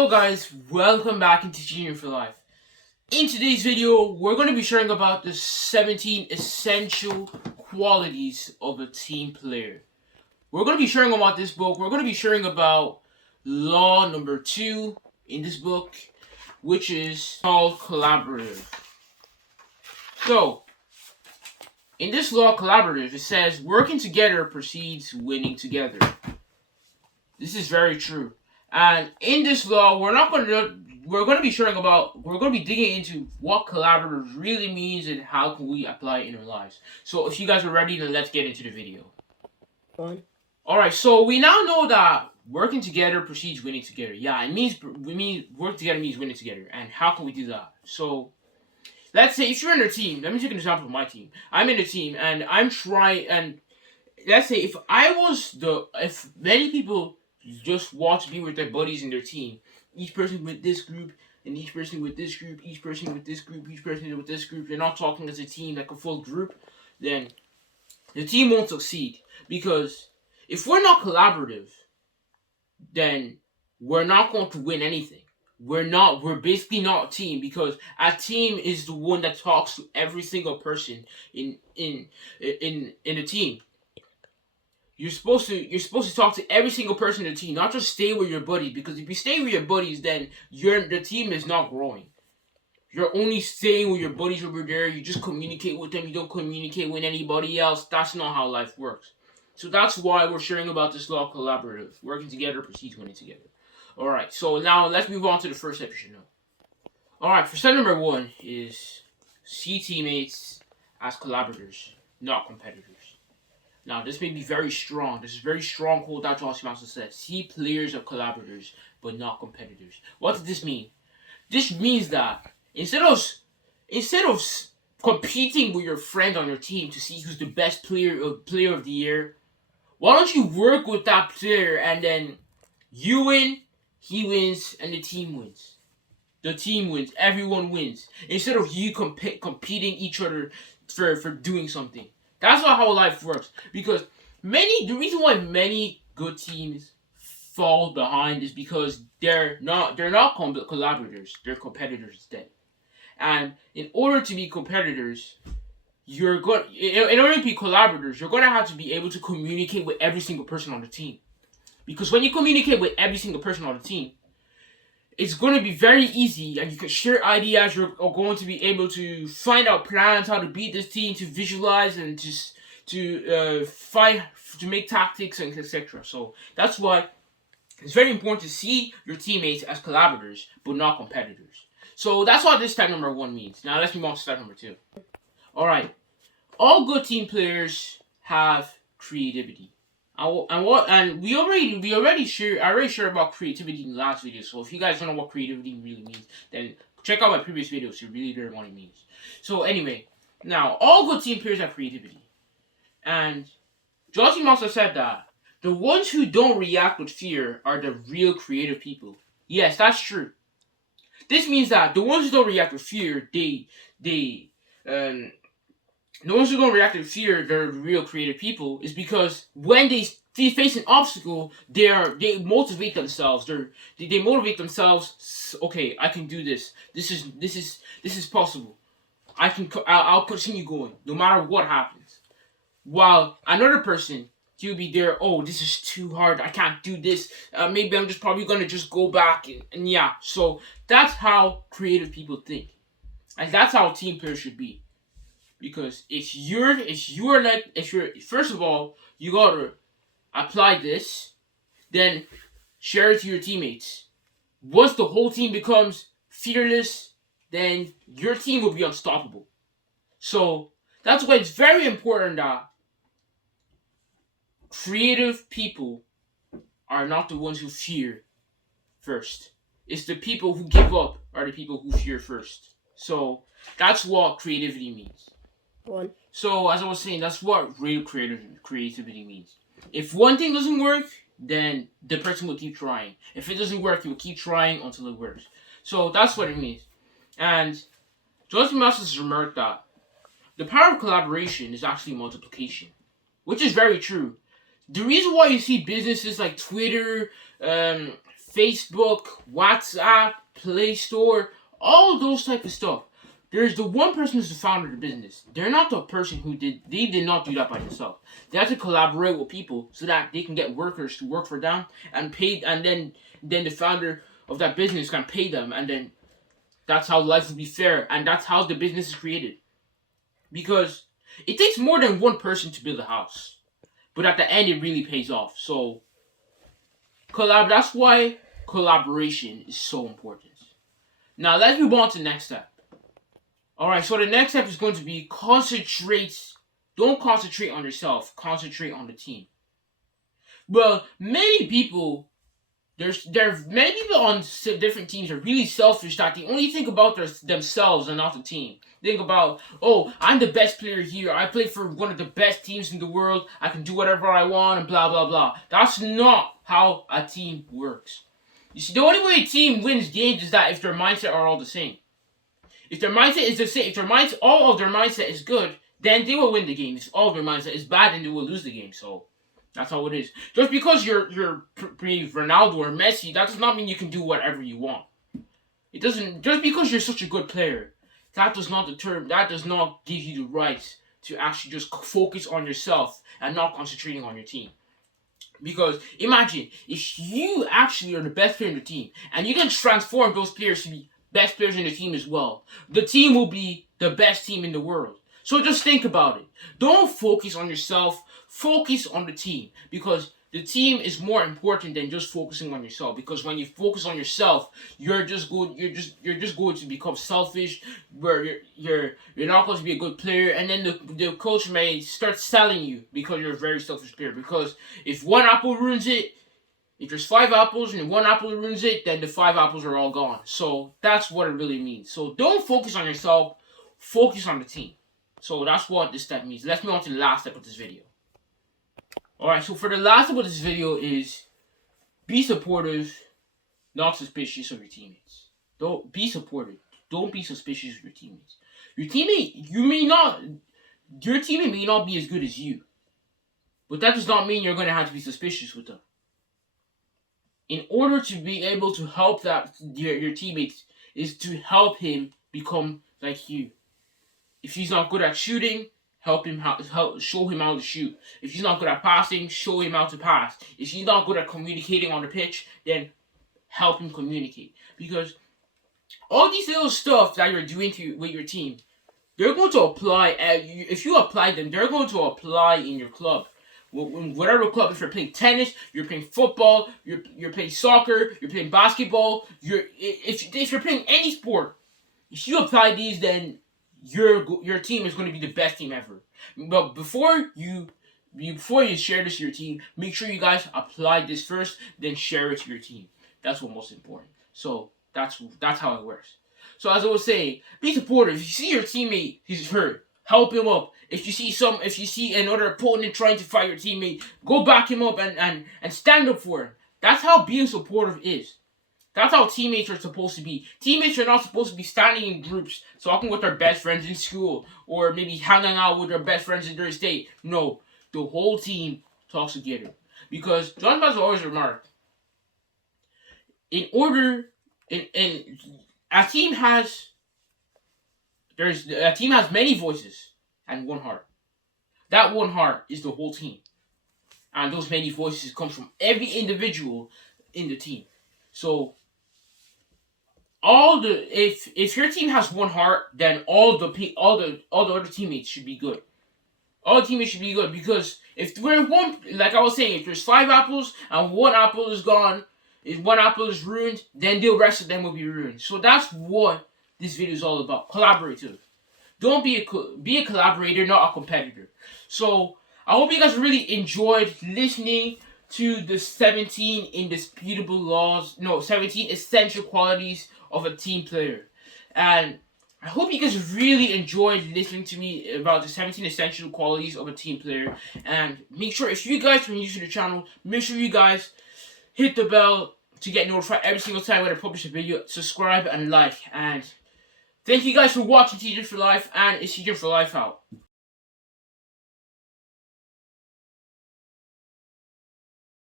Hello guys, welcome back into Teaching for Life. In today's video, we're going to be sharing about the 17 essential qualities of a team player. We're going to be sharing about this book. We're going to be sharing about law number 2 in this book, which is called collaborative. So, in this law collaborative, it says working together precedes winning together. This is very true. And in this law, we're going to be digging into what collaborative really means and how can we apply it in our lives. So if you guys are ready, then let's get into the video. Fine. Alright, so we now know that working together precedes winning together. Yeah, it means working together means winning together. And how can we do that? So let's say if you're in a team, let me take an example of my team. I'm in a team and I'm trying, and let's say if many people just want to be with their buddies in their team, each person with this group, and each person with this group, each person with this group, each person with this group, they're not talking as a team like a full group, then the team won't succeed. Because if we're not collaborative, then we're not going to win anything. We're basically not a team, because a team is the one that talks to every single person in a team. You're supposed to talk to every single person in the team, not just stay with your buddies. Because if you stay with your buddies, then the team is not growing. You're only staying with your buddies over there. You just communicate with them. You don't communicate with anybody else. That's not how life works. So that's why we're sharing about this law collaborative. Working together precedes winning together. Alright, so now let's move on to the first step you should know. Alright, for step number 1 is see teammates as collaborators, not competitors. Now, this may be very strong. This is very strong quote that Josh Master said. See players as collaborators, but not competitors. What does this mean? This means that instead of competing with your friend on your team to see who's the best player of the year, why don't you work with that player, and then you win, he wins, and the team wins. The team wins. Everyone wins. Instead of you competing each other for doing something. That's not how life works. Because the reason why many good teams fall behind is because they're not collaborators. They're competitors instead. And in order to be competitors, in order to be collaborators, you're going to have to be able to communicate with every single person on the team. Because when you communicate with every single person on the team, it's going to be very easy, and you can share ideas. You're going to be able to find out plans, how to beat this team, to visualize, and to fight, to make tactics, and etc. So that's why it's very important to see your teammates as collaborators, but not competitors. So that's what this step number 1 means. Now let's move on to step number 2. Alright. All good team players have creativity. I already shared about creativity in the last video. So if you guys don't know what creativity really means, then check out my previous videos to really learn what it means. So anyway, now all good team players have creativity, and Joachim also said that the ones who don't react with fear are the real creative people. Yes, that's true. This means that the ones who don't react with fear, the ones who don't react with fear, they're real creative people, is because when they face an obstacle, they motivate themselves. They motivate themselves. Okay, I can do this. This is possible. I'll continue going no matter what happens. While another person, he'll be there. Oh, this is too hard. I can't do this. Maybe I'm just probably gonna just go back and yeah. So that's how creative people think, and that's how team players should be. Because first of all, you gotta apply this, then share it to your teammates. Once the whole team becomes fearless, then your team will be unstoppable. So that's why it's very important that creative people are not the ones who fear first. It's the people who give up are the people who fear first. So that's what creativity means. So, as I was saying, that's what real creativity means. If one thing doesn't work, then the person will keep trying. If it doesn't work, he will keep trying until it works. So, that's what it means. And Joseph Masters remarked that the power of collaboration is actually multiplication, which is very true. The reason why you see businesses like Twitter, Facebook, WhatsApp, Play Store, all those type of stuff. There's the one person who's the founder of the business. They're not the person they did not do that by themselves. They have to collaborate with people so that they can get workers to work for them and pay, and then the founder of that business can pay them, and then that's how life will be fair, and that's how the business is created. Because it takes more than one person to build a house, but at the end it really pays off. So that's why collaboration is so important. Now let's move on to the next step. Alright, so the next step is going to be concentrate. Don't concentrate on yourself. Concentrate on the team. Well, many people, there are many people on different teams are really selfish that they only think about themselves and not the team. Think about, oh, I'm the best player here. I play for one of the best teams in the world. I can do whatever I want and blah, blah, blah. That's not how a team works. You see, the only way a team wins games is that if their mindset are all the same. If their mindset is the same, if all of their mindset is good, then they will win the game. If all of their mindset is bad, then they will lose the game. So that's how it is. Just because you're Ronaldo or Messi, that does not mean you can do whatever you want. It doesn't. Just because you're such a good player, that does not give you the right to actually just focus on yourself and not concentrating on your team. Because imagine if you actually are the best player in the team and you can transform those players to be best players in the team as well, the team will be the best team in the world. So just think about it. Don't focus on yourself. Focus on the team, because the team is more important than just focusing on yourself. Because when you focus on yourself, you're just going to become selfish. Where you're not going to be a good player, and then the coach may start selling you because you're a very selfish player. Because if one apple ruins it, if there's 5 apples and one apple ruins it, then the 5 apples are all gone. So that's what it really means. So don't focus on yourself. Focus on the team. So that's what this step means. Let's move on to the last step of this video. Alright, so for the last step of this video is be supportive, not suspicious of your teammates. Don't be supportive. Don't be suspicious of your teammates. Your teammate may not be as good as you. But that does not mean you're going to have to be suspicious with them. In order to be able to help your teammates is to help him become like you. If he's not good at shooting, show him how to shoot. If he's not good at passing, show him how to pass. If he's not good at communicating on the pitch, then help him communicate. Because all these little stuff that you're doing with your team, they're going to apply. If you apply them, they're going to apply in your club. Whatever club, if you're playing tennis, you're playing football, you're playing soccer, you're playing basketball, if you're playing any sport, if you apply these, then your team is going to be the best team ever. But before you share this to your team, make sure you guys apply this first, then share it to your team. That's what's most important. So that's how it works. So as I was saying, be supportive. If you see your teammate, he's hurt, help him up. If you see another opponent trying to fight your teammate, go back him up and stand up for him. That's how being supportive is. That's how teammates are supposed to be. Teammates are not supposed to be standing in groups, talking with their best friends in school, or maybe hanging out with their best friends in their state. No, the whole team talks together. Because John Bass always remarked, a team has many voices and one heart. That one heart is the whole team. And those many voices come from every individual in the team. So if your team has one heart, then all the other teammates should be good. All teammates should be good, because if we're like I was saying, if there's 5 apples and one apple is gone, if one apple is ruined, then the rest of them will be ruined. So that's what this video is all about. Collaborative. Don't be a collaborator, not a competitor. So I hope you guys really enjoyed listening to the 17 essential qualities of a team player. And I hope you guys really enjoyed listening to me about the 17 essential qualities of a team player. And make sure, if you guys are new to the channel, make sure you guys hit the bell to get notified every single time when I publish a video. Subscribe and like. And thank you guys for watching Teachers for Life, and it's Teachers for Life out.